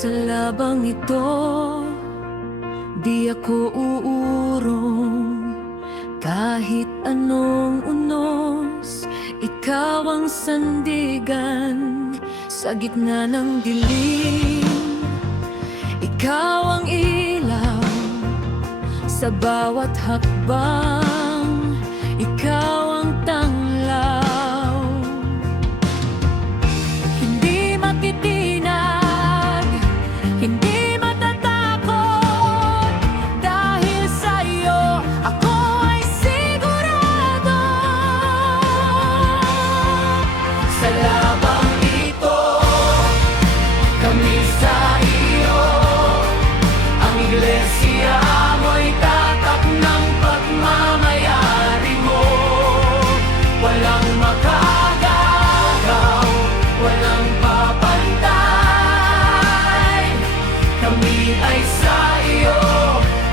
Sa labang ito, di ako uurong. Kahit anong unos, ikaw ang sandigan. Sa gitna ng dilim, ikaw ang ilaw. Sa bawat hakbang, ikaw ang tanglaw. Hindi makitinag, hindi matatakot. Dahil sa'yo, ako ay sigurado. Sa labang ito, kami sa iyo. Ang iglesia mo'y tatak ng pagmamayari mo. Walang makagagaw, walang papantay. Kami ay sa iyo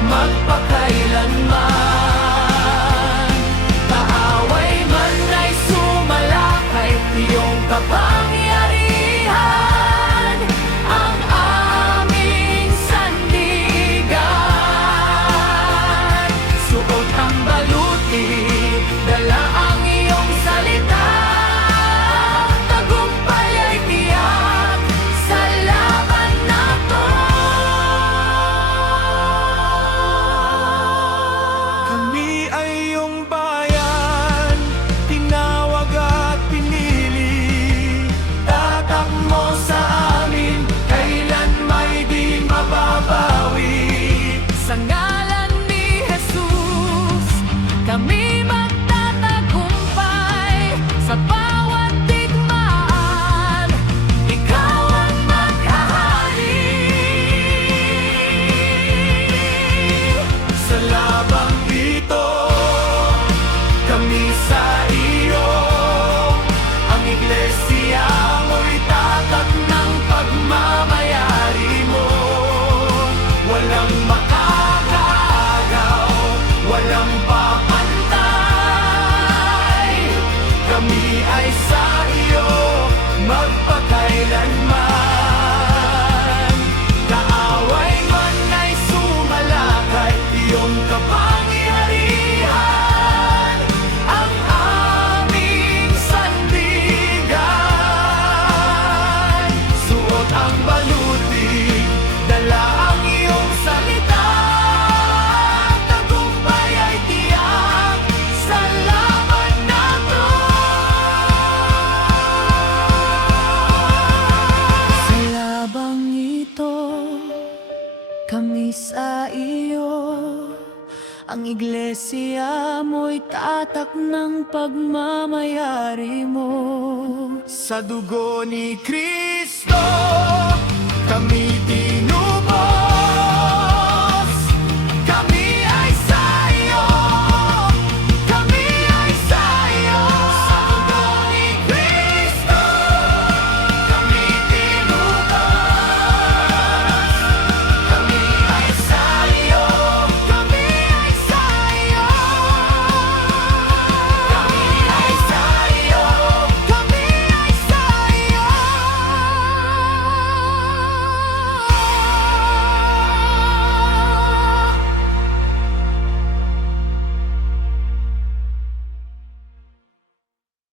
magpakailanman. Kaaway man ay sumalakay, iyong kapangyarihan ang aming sandigan. Suot ang baluti, dala ang iyong salita. Tagumpay ay tiyak sa laban na to. Kami ay iyong bayan, tinawag at pinili. Tatak mo sa amin, kailan may di mababawi. Sa ngalan ni Jesus, kami magtatagumpay. Sa bawat digmaan, ikaw ang maghahari. Sa labang ito, kami sa iyo. Ang iglesia mo'y tatak ng pagmamayari mo. Walang makakagaw, walang papantay. Kami ay sa iyo magpakailanman. Kaaway man ay sumalakay, iyong kapangyarihan ang aming sandigan. Suot ang baluti, dala ang iyong salita. Tagumpay ay tiyak sa laban na to. Sa labang ito, kami sa iyo. Ang iglesia mo'y tatak ng pagmamayari mo. Sa dugo ni Kristo, kami